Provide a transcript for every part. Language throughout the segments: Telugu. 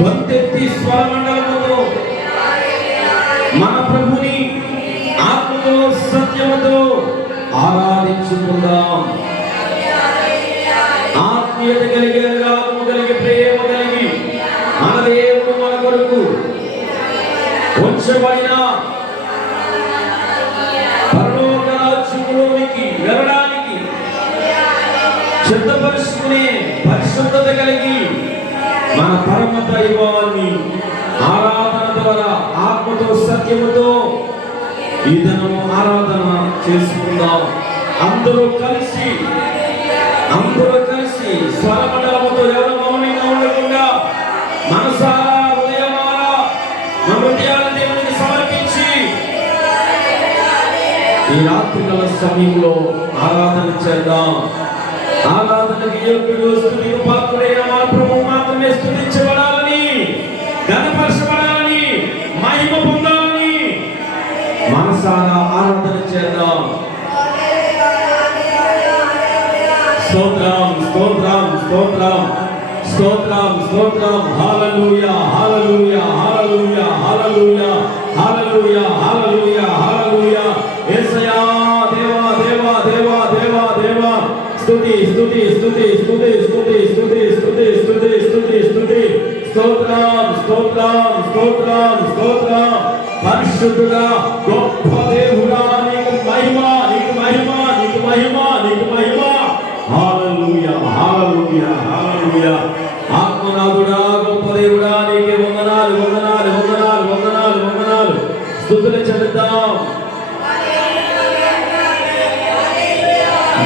గొంతెత్తి స్వరమండలముతో మన ప్రభుని ఆత్మతో సత్యముతో ఆరాధించుకుందాం. ఆత్మీయత కలిగి, అనురాగము కలిగి, ప్రేమ కలిగి మన దేవుడు మన కొరకు ఉంచబడిన పరలోక రాజ్యములోనికి వెళ్ళడానికి సిద్ధపరుచుకునే పరిశుద్ధత కలిగి మన పరమ దైవాన్ని ఆరాధన ద్వారా ఆత్మతో సత్యముతో ఈ దినము ఆరాధన చేసుకుందాం. అందరూ కలిసి స్వరమండలముతో ఎవరు మౌనంగా ఉండకుండా మనసారా హృదయమారా మన హృదయాలను దేవునికి సమర్పించి ఈ రాత్రికాల సమయంలో ఆరాధన చేద్దాం. ఆరాధనకి యోగ్యుడు, స్తుతికి పాత్రుడైన మన ప్రభువు మాత్రమే స్తుతించబడాలని, ఘనపరచబడాలని, మహిమ పొందాలని మనసారా ఆరాధన చేద్దాం. స్తోత్రం స్తోత్రం స్తోత్రం స్తోత్రం స్తోత్రం. హల్లెలూయా హల్లెలూయా హల్లెలూయా హల్లెలూయా హల్లెలూయా హల్లెలూయా హల్లెలూయా. యేసయ్యా దేవా దేవా దేవా దేవా దేవా. స్తుతి స్తుతి స్తుతి స్తుతి స్తుతి స్తుతి స్తుతి స్తుతి స్తుతి స్తుతి. స్తోత్రం స్తోత్రం స్తోత్రం స్తోత్రం. పరిశుద్ధుడా గొప్ప దేవుడా నీకు మహిమ, నీకు మహిమ, నీకు మహిమ, నీకు మహిమ. హల్లెలూయా హల్లెలూయా హల్లెలూయా. ఆత్మనాథుడా గొప్ప దేవుడా నీకే వందనాలు వందనాలు వందనాలు వందనాలు వందనాలు. స్తుతులు చెల్లిద్దాం.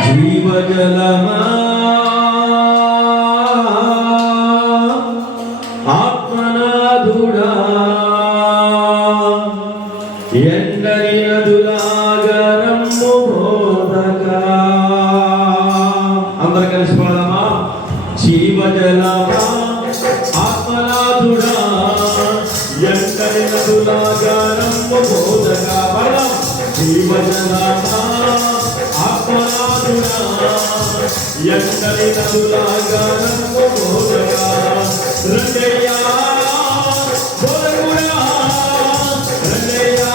జీవజలమా ఆత్మనాథుడా ఎండని నదులాగరమ్ము బోధకా. అందరూ కలిసి పాడదామా? జీవజలమా ఆత్మనాథుడా ఎండని నదులాగరమ్ము బోధకా. పాడదాం. జీవజలమా ఆత్మనాథుడా ఎండని నదులాగరమ్ము బోధకా. రంగయ్యా బోధకుడా, రంగయ్యా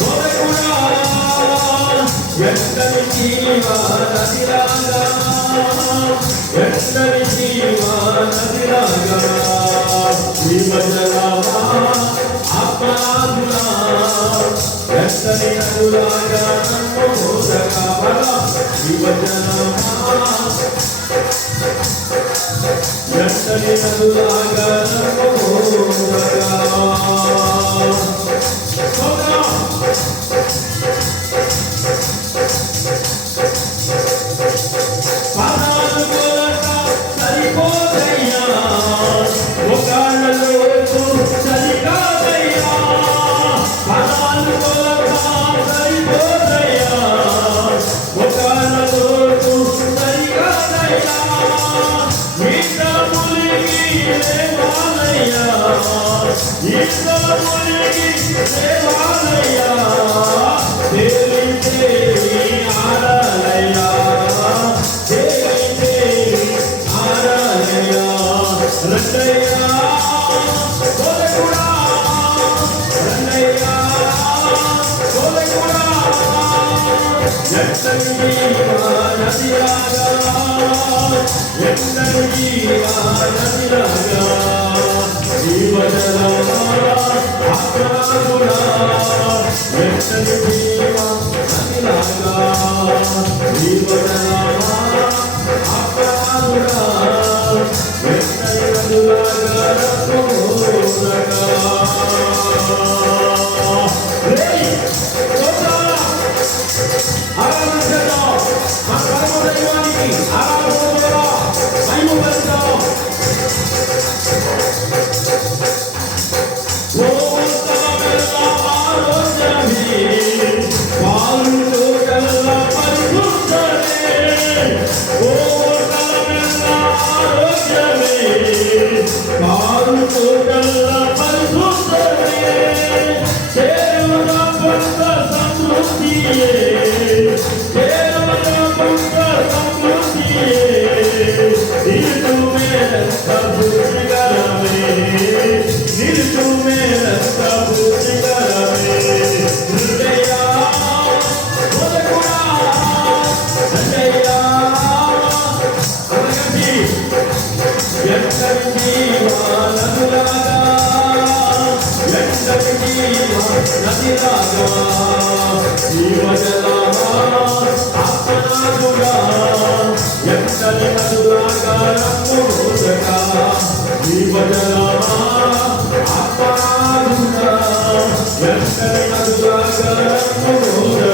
బోధకుడా, ఎండని జీవ నదిలాగా, ఎండని జీవ నదిలాగా. జీవజలమా ఆత్మనాథుడా ఎండని నదులాగరమ్ము బోధకా. జీవజలమా ఎండని నదులాగరమ్ము బోధకా. Yeah. నదిలాగా జీవజలమా ఆత్మనాథుడా ఎంతటి నదులాగా రమ్ముగా జీవజలమా ఆత్మనాథుడా ఎంతటి నదులాగా రమ్ముగా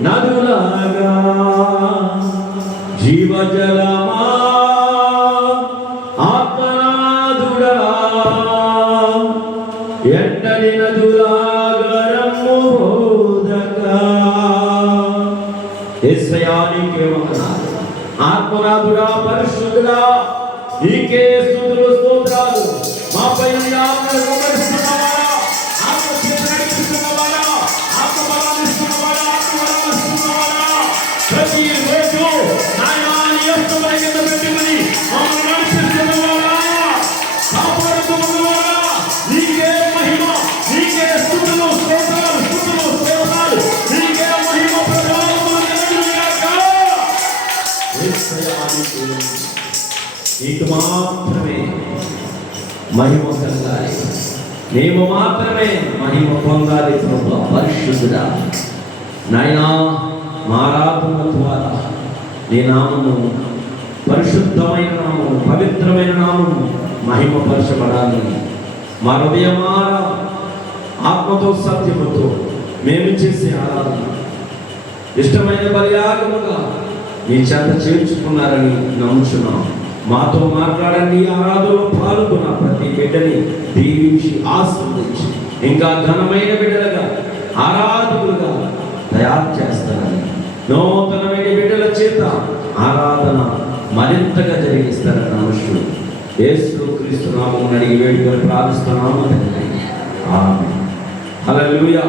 నదులాగా జీవజలమా ఆత్మనాథుడా ఎండని నదులాగా రమ్ముగా యేసయ్యానికి వందనాలు. ఆత్మనాథుడా పరిశుద్ధుడా నీకే స్తుతులు స్తోత్రాలు. మా పైన నీకు మాత్రమే మహిమ కలగాలి, నీవు మాత్రమే మహిమ పొందాలి ప్రభు. పరిశుద్ధుడా నాయనా, మా ఆరాధన ద్వారా నీ నామము, పరిశుద్ధమైన నామము, పవిత్రమైన నామము మహిమపరచబడాలి. మా హృదయమార ఆత్మతో సత్యముతో మేము చేసే ఆరాధన ఇష్టమైన బలియాగముగా నీ చేత చేర్చుకున్నారని నమ్ముచున్నాం. మాతో మాట్లాడండి. ఆరాధనలో పాల్గొన్న ప్రతి బిడ్డని దీవించి ఆశీర్వదించి ఇంకా ఘనమైన బిడ్డలుగా, ఆరాధకులుగా తయారు చేస్తారని, నూతనమైన బిడ్డల చేత ఆరాధన మరింతగా జరిగిస్తారని నమ్ముచు యేసు క్రీస్తు నామమున అడిగి వేడుకొని ప్రార్థిస్తున్నాము తండ్రి. ఆమేన్. హల్లెలూయా.